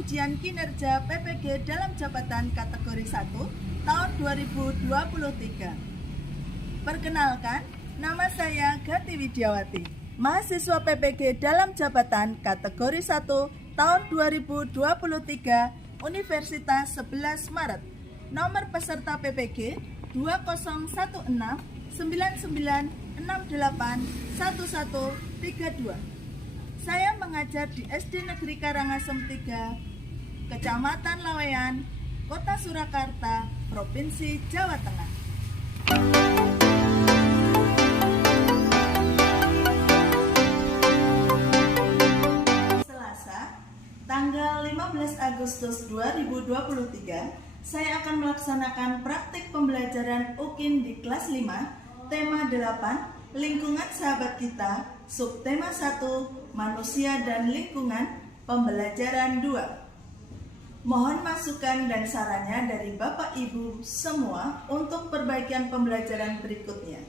ujian kinerja PPG dalam jabatan kategori 1 tahun 2023. Perkenalkan, nama saya Gati Widiawati, mahasiswa PPG dalam jabatan kategori 1 tahun 2023 Universitas 11 Maret. Nomor peserta PPG 206969681132. Saya mengajar di SD Negeri Karangasem 3, Kecamatan Laweyan, Kota Surakarta, Provinsi Jawa Tengah. Selasa, tanggal 15 Agustus 2023, saya akan melaksanakan praktik pembelajaran UKIN di kelas 5, tema 8, lingkungan sahabat kita, subtema 1, manusia dan lingkungan, pembelajaran 2. Mohon masukan dan sarannya dari Bapak Ibu semua untuk perbaikan pembelajaran berikutnya.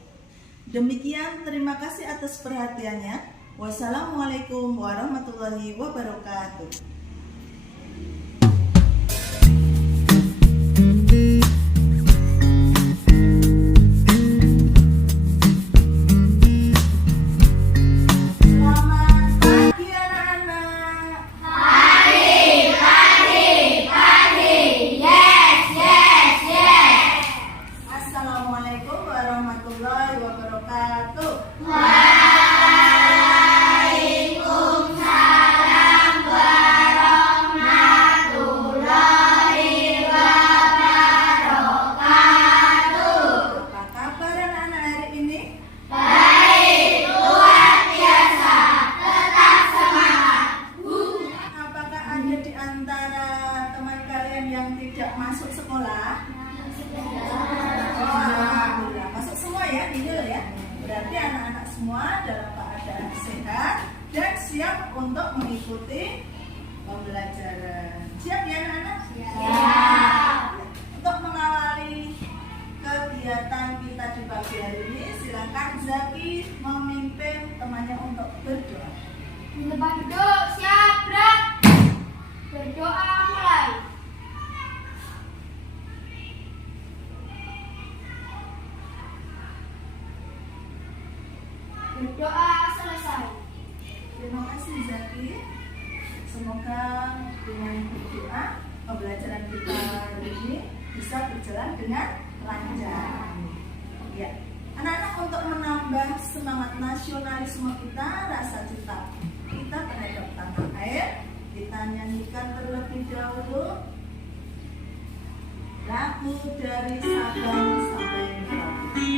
Demikian, terima kasih atas perhatiannya. Wassalamualaikum warahmatullahi wabarakatuh. Yang tidak masuk sekolah, alhamdulillah masuk semua ya, ini loh ya. Berarti anak-anak semua dalam keadaan sehat dan siap untuk mengikuti pembelajaran. Siap ya anak-anak? Siap. Untuk mengawali kegiatan kita di pagi hari ini, silakan Zaki memimpin temannya untuk berdoa. Di tempat duduk, siap, gerak. Berdoa mulai. Berdoa selesai. Terima kasih Zaki. Semoga dengan berdoa pembelajaran kita hari ini bisa berjalan dengan lancar. Ya, anak-anak, untuk menambah semangat nasionalisme kita, rasa cinta kita terhadap tanah air, kita nyanyikan terlebih dahulu lagu dari Sabang sampai Merauke.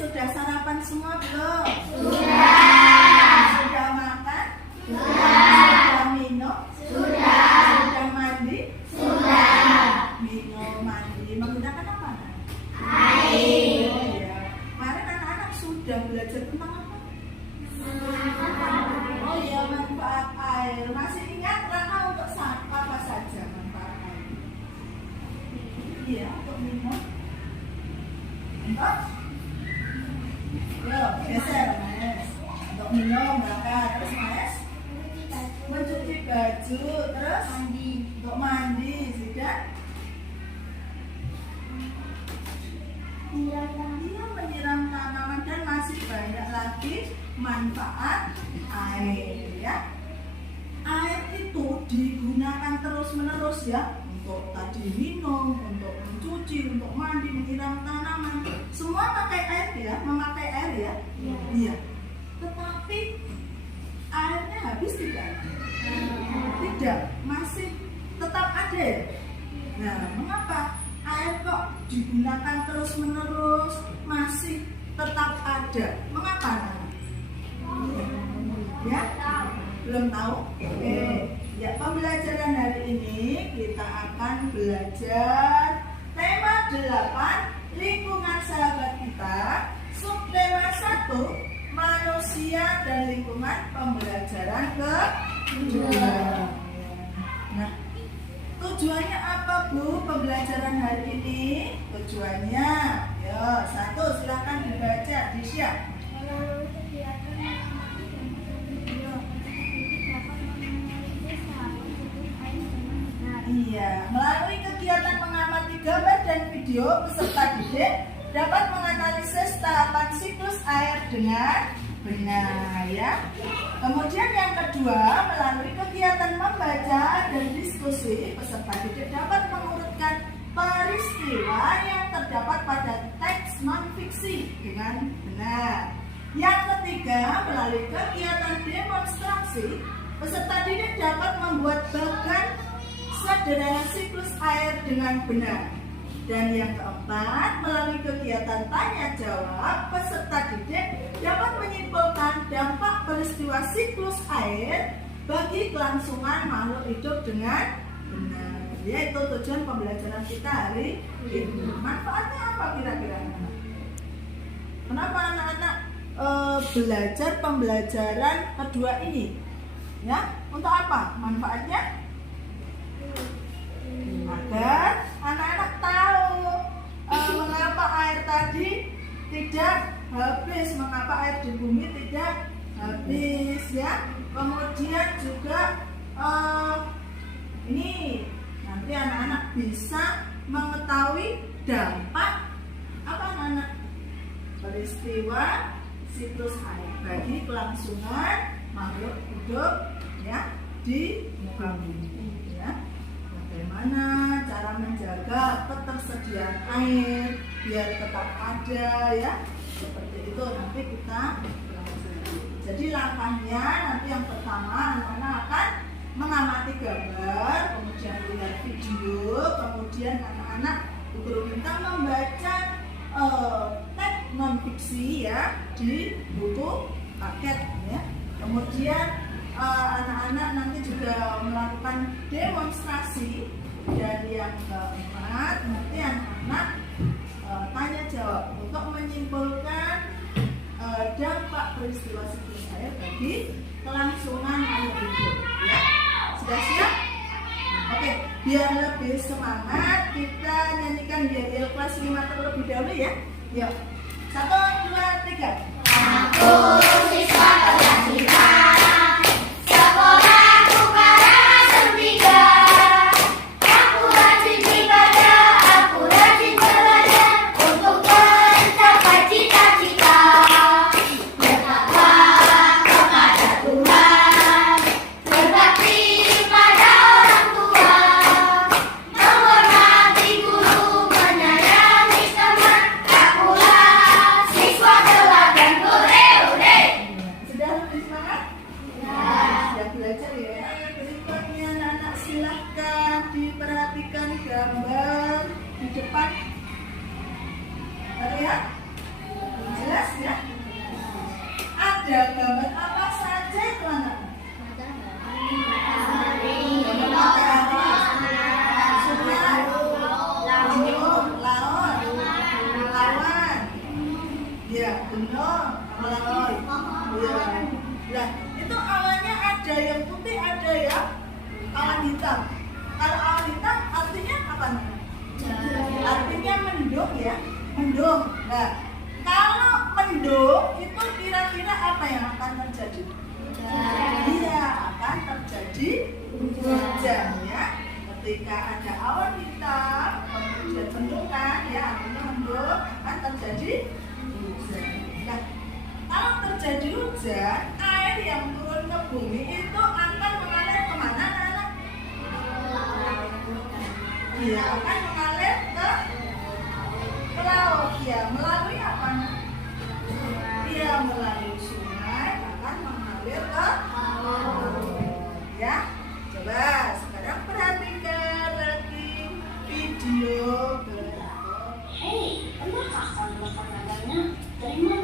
Sudah sarapan semua belum? Sudah. Sudah makan? Sudah. Sudah minum? Sudah. Sudah mandi? Sudah. Minum, mandi, menggunakan apa? Air. Oh iya. Kemarin anak-anak sudah belajar tentang apa? Oh iya, manfaat air. Masih ingat Rana untuk apa saja manfaat air? Iya, untuk minum. Untuk? Yuk, geser Mas. Untuk minum, makan. Terus Mas? Mencuci baju. Terus? Mandi. Untuk mandi, sudah? Iya, menyiram tanaman dan masih banyak lagi manfaat air ya. Air itu digunakan terus-menerus ya, untuk tadi minum, untuk mencuci, untuk mandi, menyiram tanaman. Semua pakai air ya, memakai air ya. Iya. Tetapi airnya habis tidak? Tidak, masih tetap ada. Nah, mengapa air kok digunakan terus-menerus, masih tetap ada. Mengapa? Ya? Belum tahu? Oke. Ya, pembelajaran hari ini kita akan belajar tema 8 lingkungan sahabat kita, subtema 1 manusia dan lingkungan, pembelajaran kedua. Nah, tujuannya apa Bu pembelajaran hari ini? Tujuannya, ya, 1 silakan dibaca, Disya. Iya, melalui kegiatan mengamati gambar dan video, peserta didik dapat menganalisis tahapan siklus air dengan benar, ya. Kemudian yang kedua, melalui kegiatan membaca dan diskusi, peserta didik dapat mengurutkan peristiwa yang terdapat pada teks non-fiksi dengan benar. Yang ketiga, melalui kegiatan demonstrasi, peserta didik dapat membuat bagan sederhana siklus air dengan benar. Dan yang keempat, melalui kegiatan tanya jawab, peserta didik dapat menyimpulkan dampak peristiwa siklus air bagi kelangsungan makhluk hidup dengan benar. Ya, itu tujuan pembelajaran kita hari ini. Manfaatnya apa kira-kira? Kenapa anak-anak belajar pembelajaran kedua ini? Ya, untuk apa manfaatnya? Agar anak-anak tahu mengapa air tadi tidak habis, mengapa air di bumi tidak habis, ya. Kemudian juga ini nanti anak-anak bisa mengetahui dampak apa anak-anak peristiwa siklus air bagi kelangsungan makhluk hidup, ya, di muka bumi, ya. Bagaimana cara menjaga ketersediaan air biar tetap ada, ya, seperti itu nanti kita pelajari. Jadi langkahnya nanti yang pertama anak-anak akan mengamati gambar, kemudian lihat video, kemudian anak-anak guru minta membaca teks non-fiksi, ya, di buku paket, ya. Kemudian anak-anak nanti juga melakukan demonstrasi. Dan yang keempat, nanti anak-anak tanya jawab untuk menyimpulkan dampak peristiwa siklus air bagi kelangsungan makhluk hidup, ya. Sudah siap? Oke, biar lebih semangat kita nyanyikan Yel kelas 5 terlebih dahulu, ya. Yuk, 1, 2, 3. Aku siswa kelas 5. Sekolahku Karangasem 3. Aku rajin ibadah, aku rajin belajar untuk mencapai cita-cita. Bertakwa kepada Tuhan, berbakti pada orang tua, menghormati guru, menyayangi teman. Akulah siswa teladan Ure-ure. Sudah lebih semangat? Ya. Sudah belajar, ya. Berikutnya anak-anak silahkan diperhatikan gambar di depan. Lihat, jelas, ya. Ada gambar apa saja itu anak? Gambar matahari, surya, gunung, laut, awan. Ya, gunung, laut. Ya. Nah, itu awannya ada yang putih, ada yang awan hitam. Kalau awan hitam artinya apa? Artinya mendung, ya, mendung. Nah, kalau mendung itu kira-kira apa yang akan terjadi? Iya, akan terjadi hujan, ya. Ketika ada awan hitam, kemudian mendung kan, ya, artinya mendung, akan terjadi hujan. Nah, kalau terjadi hujan, air yang turun ke bumi itu akan mengalir kemana, anak-anak? Iya, akan mengalir ke laut, ya. Melalui apa? Iya, melalui sungai akan mengalir ke laut, ya. Coba sekarang perhatikan lagi video berikut. Hei, kenapa kamu makanannya? Dari mana?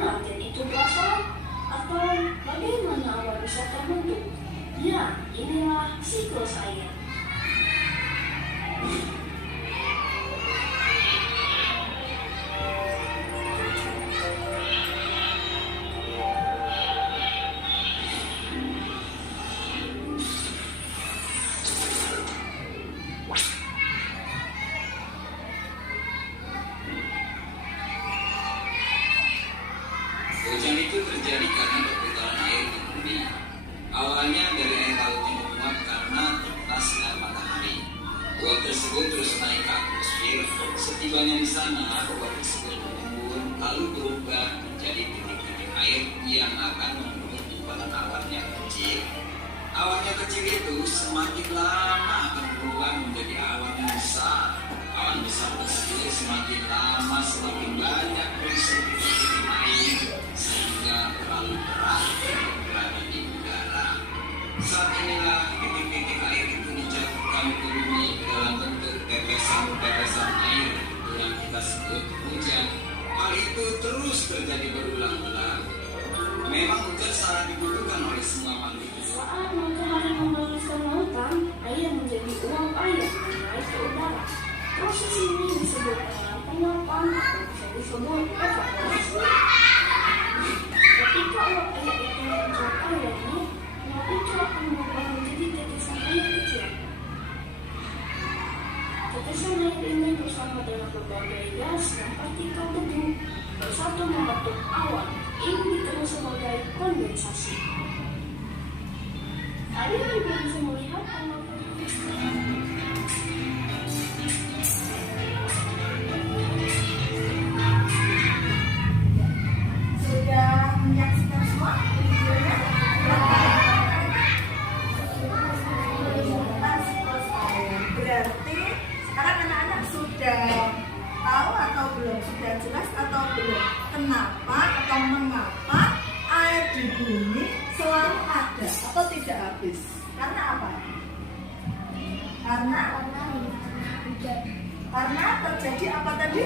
Hujan itu terjadi karena perputaran air di bumi. Awalnya dari air laut yang menguap karena terkena sinar matahari. Uap tersebut terus naik ke atmosfer. Setibanya di sana, uap tersebut mengembun lalu berubah menjadi titik-titik air yang akan membentuk gumpalan awan yang kecil. Awan yang kecil itu semakin lama akan berubah menjadi awan yang besar. Awan besar tersebut semakin lama semakin banyak berisi titik-titik air sehingga terlalu berat berada di udara. Saat inilah titik-titik air itu dijatuhkan ke bumi dalam bentuk tetesan-tetesan air yang kita sebut hujan. Hal itu terus terjadi berulang-ulang. Memang hujan sangat dibutuhkan oleh semua makhluk. Saat matahari memanaskan lautan, air menjadi uap air yang naik ke udara. Proses ini disebut dengan penguapan atau bisa disebut evaporasi. Ketika uap air itu mencapai langit, uap itu akan berubah menjadi tetesan air kecil. Tetesan air ini bersama dengan berbagai gas dan partikel debu bersatu membentuk awan. Ini dikenal sebagai kondensasi. Kalian juga bisa melihat awan kondensasi. Sudah menyaksikan semua videonya? Berarti sekarang anak-anak sudah tahu atau belum? Sudah jelas atau belum? Kenapa atau mengapa air di bumi selalu ada atau tidak habis? Karena apa? Karena terjadi apa tadi?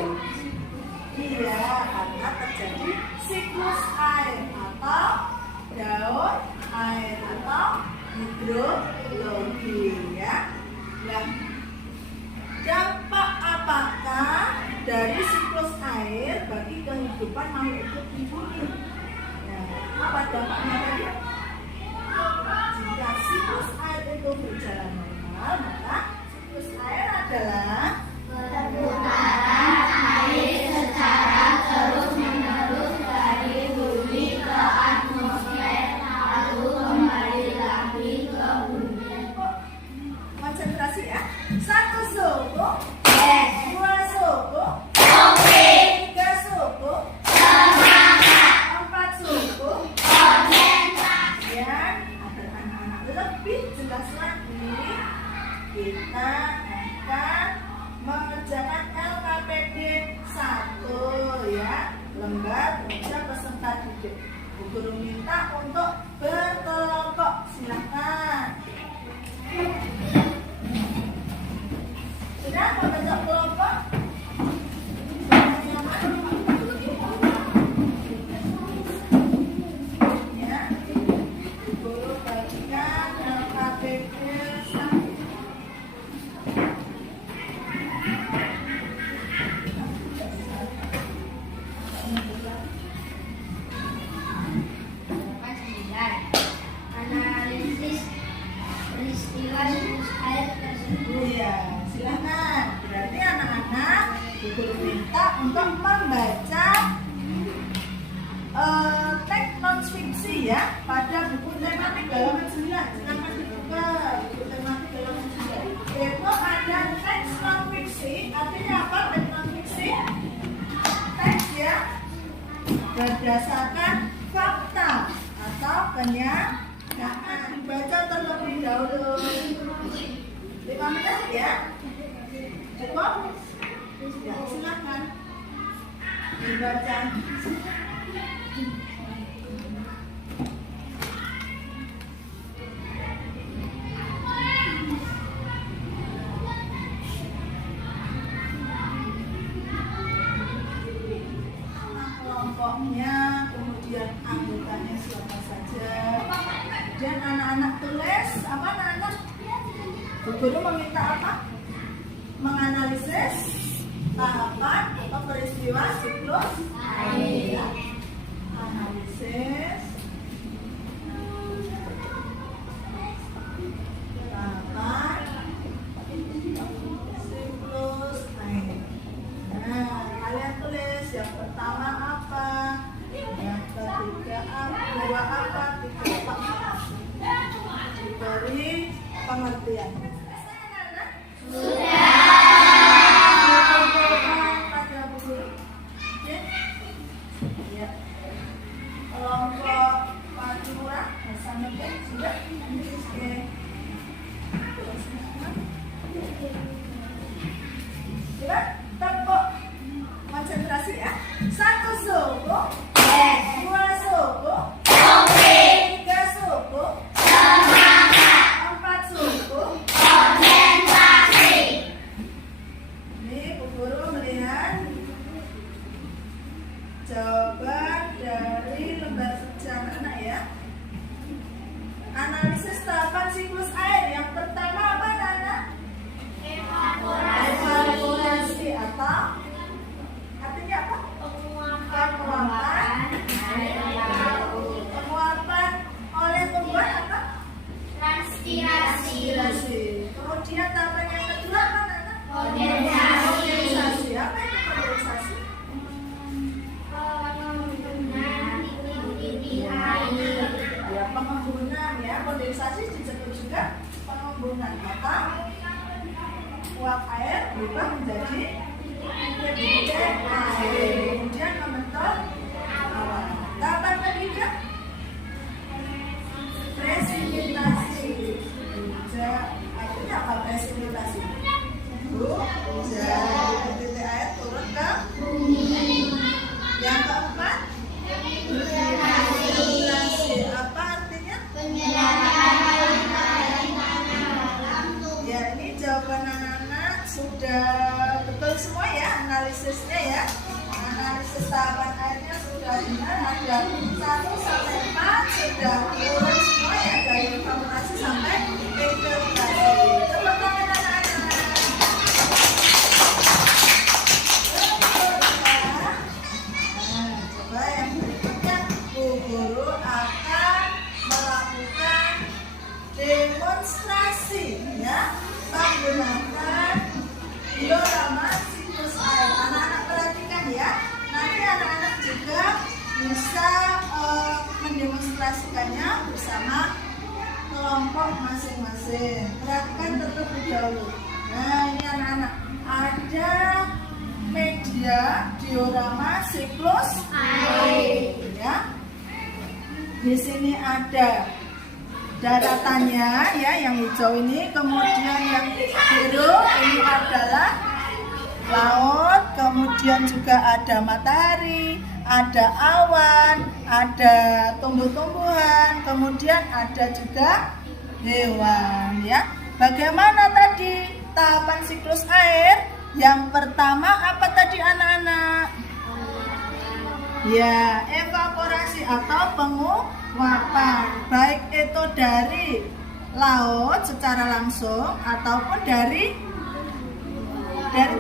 Iya, karena terjadi siklus air atau daun air atau hidrologi ya. Nah, dampak apakah dari siklus air bagi kehidupan makhluk hidup di bumi? Nah, apa dampaknya tadi? Jika siklus air itu berjalan normal, maka siklus air adalah Perputaran air secara terus-menerus dari bumi ke atmosfer, lalu kembali lagi ke bumi. konsentrasi ya. 1 suku, Yes. 2 suku, Oke. 3 suku, Semangat. 4 suku, Konsentrasi. dan agar anak-anak lebih jelas lagi, kita akan mengerjakan LKPD 1 ya, lembar kerja peserta didik. Bu Guru minta untuk berkelompok, silakan. Sudah membentuk kelompok? Ya, Bu Guru bagikan LKPD 1. Analisis peristiwa siklus air tersebut. Iya, silakan. Berarti anak-anak Bu Guru minta untuk membaca teks non fiksi ya pada buku tematik halaman 9. Silakan dibuka buku tematik halaman 9. Yaitu ada teks non fiksi. Artinya apa teks non fiksi? Teks ya berdasarkan fakta atau kenyataan. Dibaca terlebih dahulu. 5 menit ya. Cukup? Ya, silakan dibaca. Kelompoknya, kemudian anggotanya siapa saja. Kemudian anak-anak tulis apa anak-anak? Bu Guru meminta apa? Menganalisis tahapan atau peristiwa siklus air. Analisis tahapan siklus air. Nah, kalian tulis yang pertama apa? Yang kedua dua apa, tiga apa. Diberi pengertian. Sudah. Pada buku. Oke. Ya. Kelompok Madura sama sudah. Oke. Coba tepuk konsentrasi ya. 1 suku, 2 suku, 3 suku, 4 suku. Ini Bu Guru melihat jawaban dari lembar kerja anak ya. Analisis tahapan siklus air. Yang pertama apa anak? Evaporasi atau artinya apa? Penguapan. Penguapan oleh tumbuhan apa? Transpirasi. Kemudian tahapan yang kedua apa anak? Kondensasi. Apa itu kondensasi? Ya, pengembunan ya. Kondensasi disebut juga pengembunan atau uap air berubah menjadi titik-titik air, kemudian membentuk awan. Tahapan ketiga presipitasi. Artinya apa presipitasi? Hujan titik air turun ke bumi. Yang keempat filtrasi. Apa artinya? Ya, ini jawaban anak-anak sudah betul semua ya analisisnya ya. Analisis tahapan airnya sudah benar. Ada 1 sampai 4 sudah turun semua ya, dari evaporasi sampai filtrasi. Tepuk tangan anak-anak. Nah, coba yang berikutnya Bu Guru akan melakukan demonstrasi ya, menggunakan diorama siklus air. Anak-anak perhatikan ya. Nanti anak-anak juga bisa mendemonstrasikannya bersama kelompok masing-masing. Perhatikan terlebih dahulu. Nah, ini anak-anak ada media diorama siklus air ya. Di sini ada daratannya ya, yang hijau ini, kemudian yang biru ini adalah laut, kemudian juga ada matahari, ada awan, ada tumbuh-tumbuhan, kemudian ada juga hewan ya. Bagaimana tadi tahapan siklus air? Yang pertama apa tadi anak-anak? Ya, evaporasi atau penguapan, baik itu dari laut secara langsung ataupun dari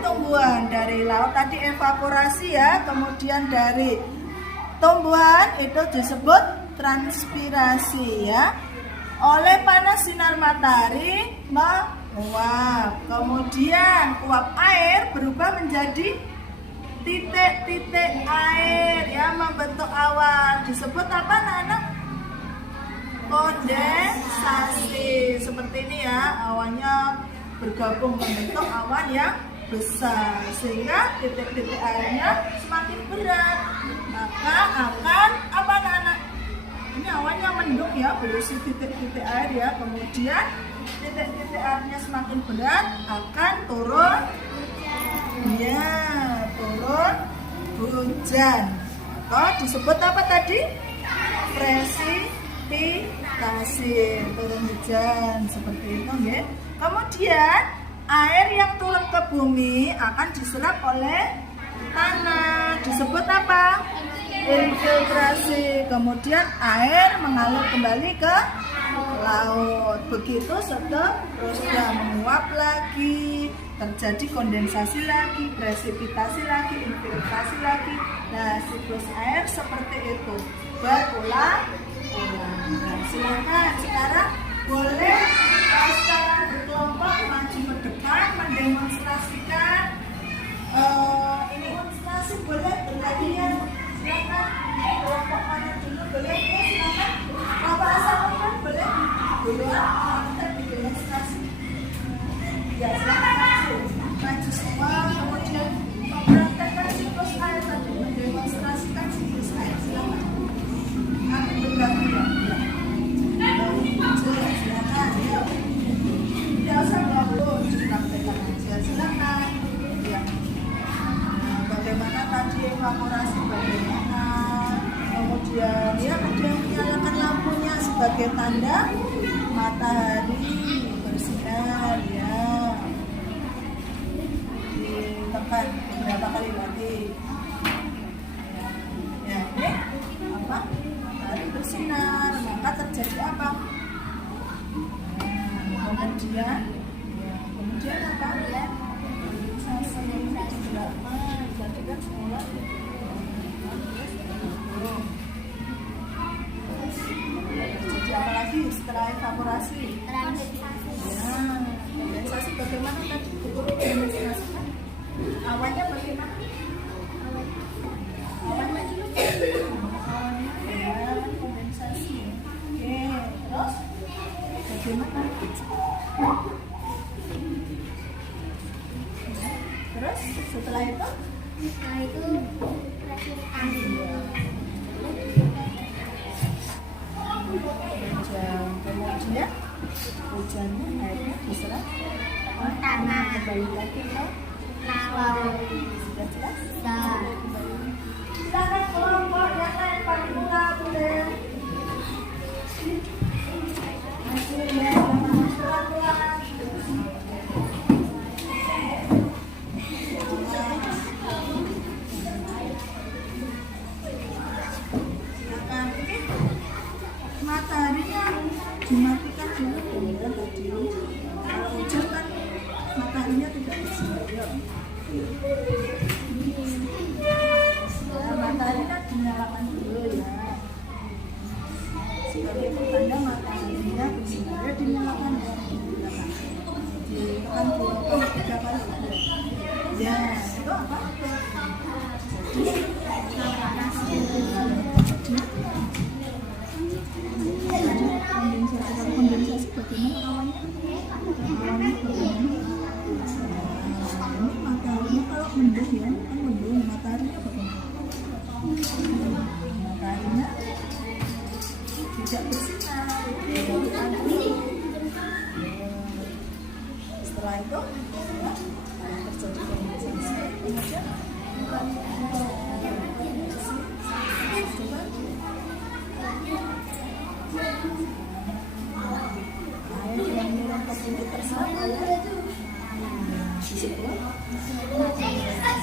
tumbuhan. Dari laut tadi evaporasi ya, kemudian dari tumbuhan itu disebut transpirasi ya. Oleh panas sinar matahari menguap, kemudian uap air berubah menjadi titik-titik air ya, membentuk awan. Disebut apa anak-anak? Kondensasi. Seperti ini ya, awannya bergabung membentuk awan yang besar, sehingga titik-titik airnya semakin berat, maka akan apa anak-anak? Ini awannya mendung ya, berisi titik-titik air ya, kemudian titik-titik airnya semakin berat akan turun ya, turun hujan. Oh, disebut apa tadi? Presipitasi, turun hujan seperti itu ya. Kemudian air yang turun ke bumi akan diserap oleh tanah. Disebut apa? Infiltrasi. Kemudian air mengalir kembali ke laut. Begitu seterusnya, menguap lagi, terjadi kondensasi lagi, presipitasi lagi, infiltrasi lagi. Nah, siklus air seperti itu, berulang-ulang. Nah, silakan sekarang boleh secara berkelompok maju ke depan mendemonstrasikan ini demonstrasi, boleh berlarian. Silakan kelompok mana dulu? dievaporasi bagaimana. Kemudian ya ada yang menyalakan lampunya sebagai tanda matahari bersinar ya. Ditekan beberapa kali lagi. Ya, ini apa? Matahari bersinar, maka terjadi apa? Kemudian apa? Dijadikan semula. Jadi apa lagi setelah evaporasi? Ya, kondensasi bagaimana tadi? Kondensasi awannya bagaimana? Awannya ya, kondensasi. Oke, terus bagaimana? Terus setelah itu? Kemudian hujannya airnya diserap kembali lagi ke laut. Sudah jelas? Silakan kelompok yang lain pakai bunga boleh. Masih ya, pelan-pelan. Mataharinya dimatikan dulu kemudian tadi kalau hujan kan mataharinya tidak bersinar ya. Nah, mataharinya dinyalakan dulu ya sebagai pertanda mataharinya bersinar dinyalakan ya. Ditekan dulu 3 kali ya. Itu apa? Kondensasi bagaimana awannya? Awannya bagaimana? Ini mataharinya kalau mendung ya, kan mendung mataharinya bagaimana? Mataharinya tidak bersinar. Setelah itu ya, terjadi kondensasi. Kemudian air yang menurun ke bumi terserap ya.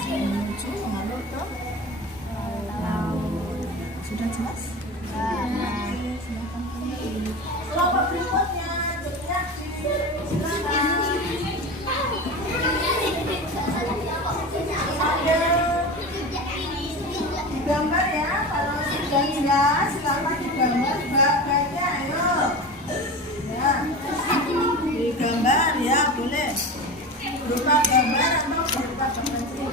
Menuju mengalir ke laut. Sudah jelas? Silakan kembali. Kelompok berikutnya silakan. Digambar ya, kalau sudah jelas silakan digambar bagainya, ayo ya, digambar ya boleh berupa gambar atau berupa pensil.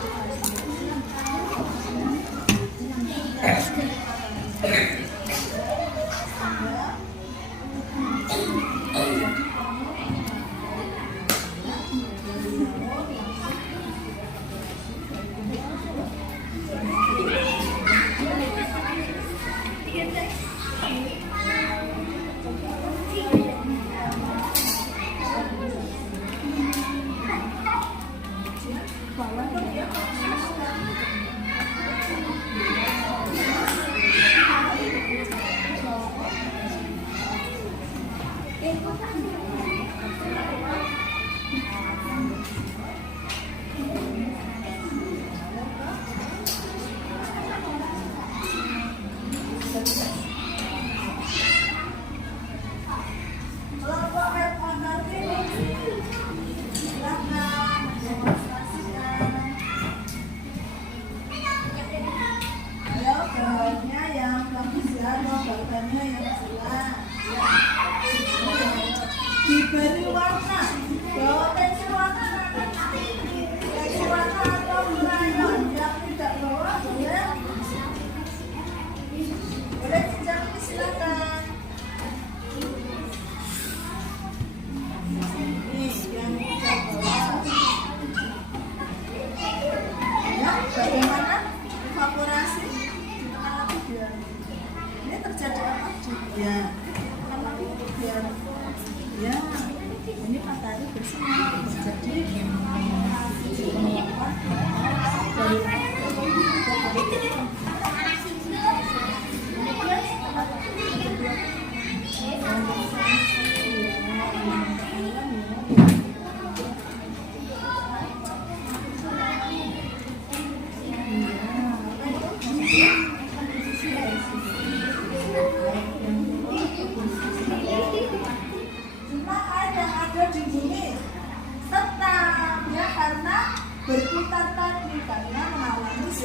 Diberi warna, bawa pensil warna, pensil warna atau crayon. Yang tidak bawa boleh pinjam, silakan. Ini yang tidak bawa. Ya, bagaimana evaporasi? Ini terjadi apa? Ya, biar ya, ini matahari bersinar terjadi dari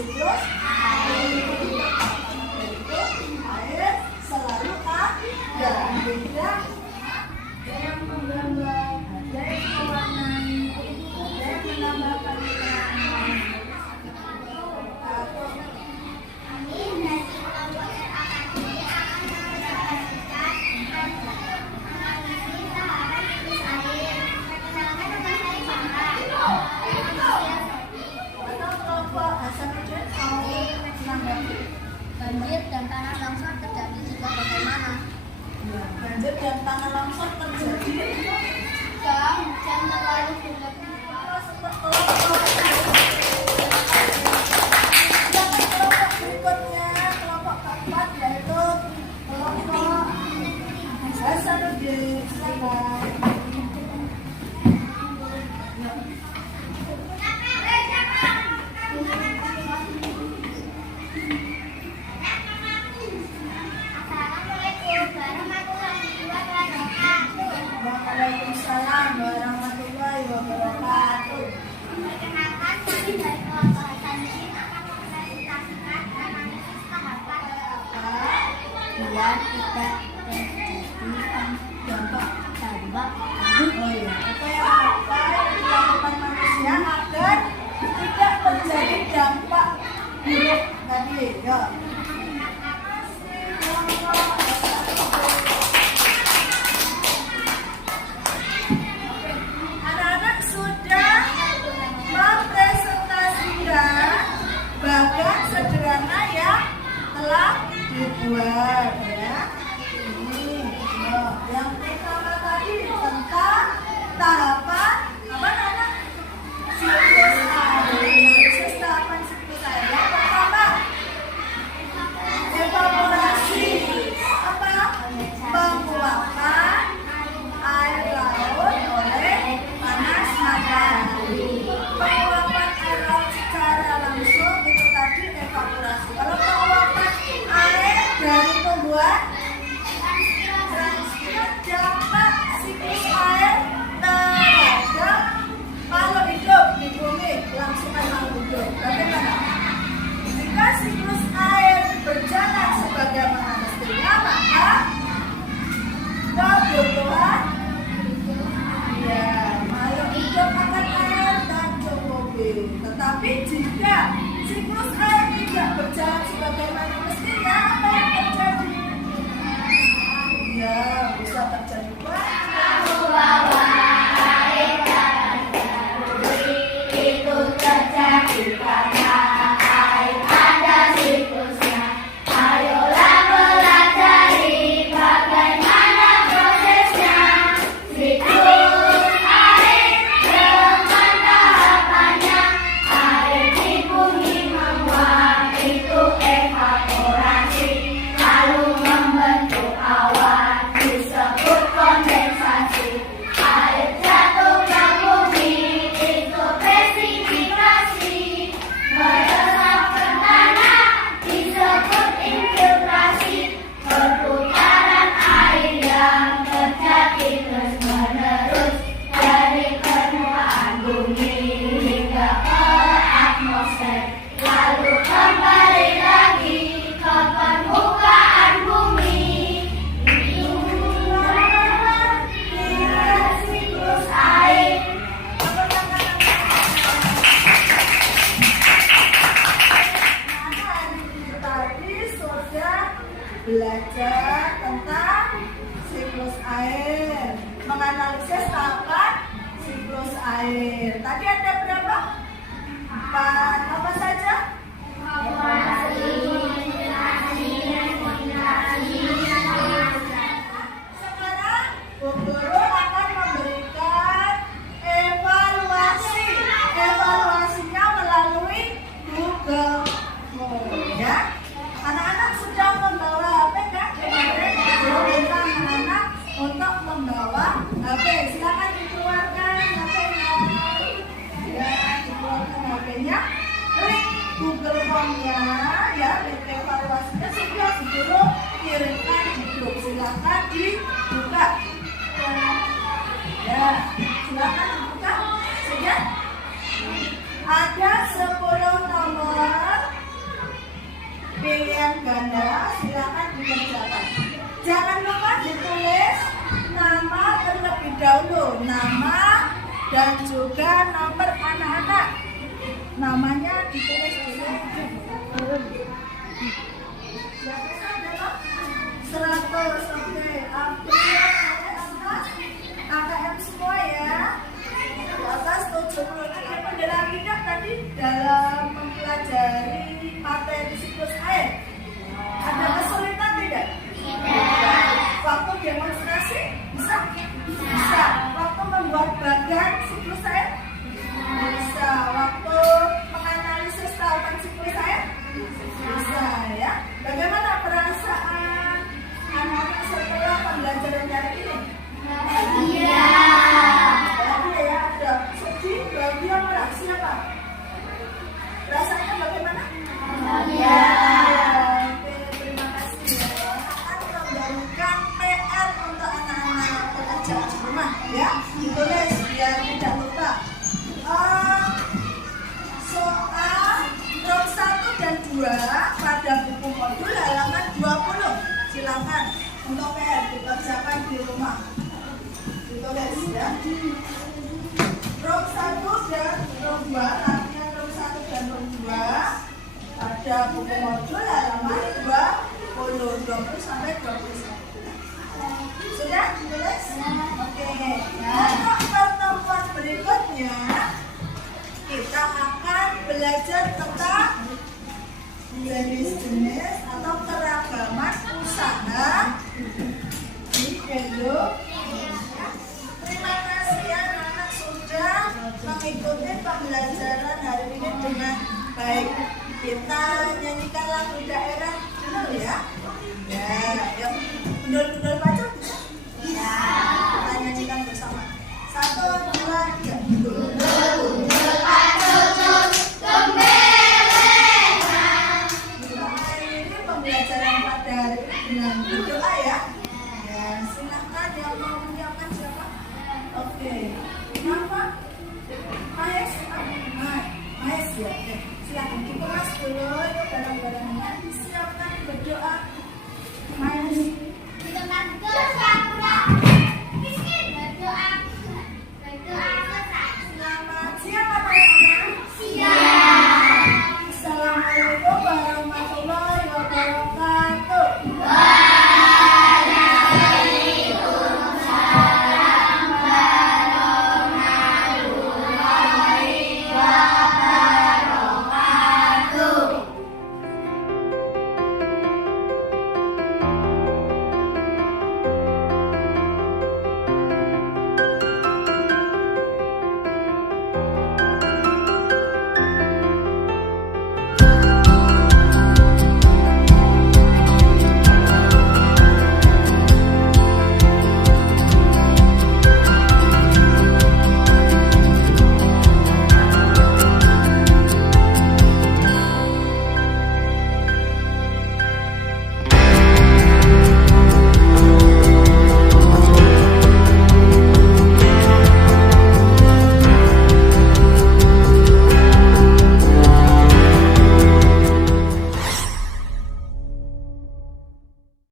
siklus air. Yaitu air selalu ada. Beda. Ada yang menggambar, ada yang mewarnai, ada yang menambahkan keterangan. Banjir dan tanah longsor terjadi jika bagaimana? Ya, banjir dan tanah longsor terjadi Jika hujan terlalu berlebihan. Silakan kelompok berikutnya, kelompok keempat yaitu kelompok Hasanuddin. Silakan. Waalaikumsalam warahmatullahi wabarakatuh. Perkenalkan, kami dari kelompok Hasanuddin akan mempresentasikan analisis tahapan biar tidak terjadi dampak Oh iya, apa yang dilakukan manusia agar tidak terjadi dampak buruk tadi? Ya. Anak-anak sudah mempresentasikan bagan sederhana yang telah dibuat ya. Ini yang pertama tadi tentang tahapan apa namanya siklus air. Tahapan siklus air. Yang pertama evaporasi, apa? Penguapan air laut oleh panas matahari. Penguapan air laut secara langsung itu tadi evaporasi. Kalau penguapan air dari tumbuhan dampak siklus air terhadap makhluk hidup di bumi, kelangsungan makhluk hidup. Bagaimana? Jika siklus air berjalan sebagaimana mestinya, maka kebutuhan makhluk hidup akan air tercukupi. Tetapi jika siklus air tidak berjalan sebagaimana mestinya, apa yang terjadi? Ya, bisa terjadi itu terjadi karena air ada siklusnya. Ayolah pelajari bagaimana prosesnya. Siklus air dengan tahapannya. Air di bumi menguap itu evaporasi, lalu membentuk awan disebut kondensasi. Air jatuh ke bumi itu presipitasasi, meresap ke tanah disebut infiltrasi. Perputaran air yang terjadi terus menerus dari permukaan bumi hingga ke atmosfer, lalu kembali lagi ke permukaan bumi. Inilah siklus air. Tadi sudah belajar tentang siklus air, menganalisis tahapan siklus air. Tadi ada berapa? Apa saja? Sekarang Bu Guru akan memberikan evaluasi. Evaluasinya melalui Google Form ya. Anak-anak sudah membawa HP kan? Kemarin Guru minta anak-anak untuk membawa HP. Silakan dikeluarkan HP-nya. Ya, dikeluarkan HP-nya. Klik Google Form-nya ya, link evaluasinya sudah Guru kirimkan di grup. Silakan dibuka. Ya, silakan dibuka. Sudah? Ada 10 nomor pilihan ganda, silakan dikerjakan. Jangan lupa ditulis nama terlebih dahulu, nama dan juga nomor anak-anak. Namanya ditulis dulu. 100, oke. AKM semua ya. Di atas 70. Jadi bendera kita tadi dalam mempelajari materi siklus air. Ada kesulitan tidak? Tidak. Waktu demonstrasi bisa? Bisa. Waktu membuat bagan siklus air? Bisa. Waktu menganalisis tahapan siklus air? Bisa ya. Bagaimana perasaan anak-anak setelah pembelajaran hari ini? Bahagia. Bahagia ya. Ada sedih, bahagia, marah. Siapa? Rasanya bagaimana? Bahagia. Oke, terima kasih ya. Akan memberikan PR untuk anak-anak pekerjaan di rumah ya. Ditulis biar tidak lupa. Soal nomor 1 dan 2 pada buku modul halaman 20. Silakan untuk PR dikerjakan di rumah. Ditulis ya. Row 1 dan row 2, artinya row 1 dan row 2 pada buku modul halaman 20 sampai 21. Sudah ditulis? Oke. Nah, untuk pertemuan berikutnya kita akan belajar tentang jenis-jenis atau keragaman usaha di Indonesia. Terima kasih ya anak-anak sudah mengikuti pembelajaran hari ini dengan baik. Kita nyanyikan lagu daerah dulu ya. Ya, yang bendul-bendul pacul bisa? Ya. Kita nyanyikan bersama. 1, 2, 3. Bendul-bendul pacul gembeleng. Ini pembelajaran pada hari ini dengan berdoa ya. Ya, silakan yang mau menyiapkan siapa? Oke. Kenapa? Maes? Maes ya. Oke. Silakan dikemas dulu itu barang-barangnya, disiapkan berdoa. Maes. Selamat siang anak-anak. Siang.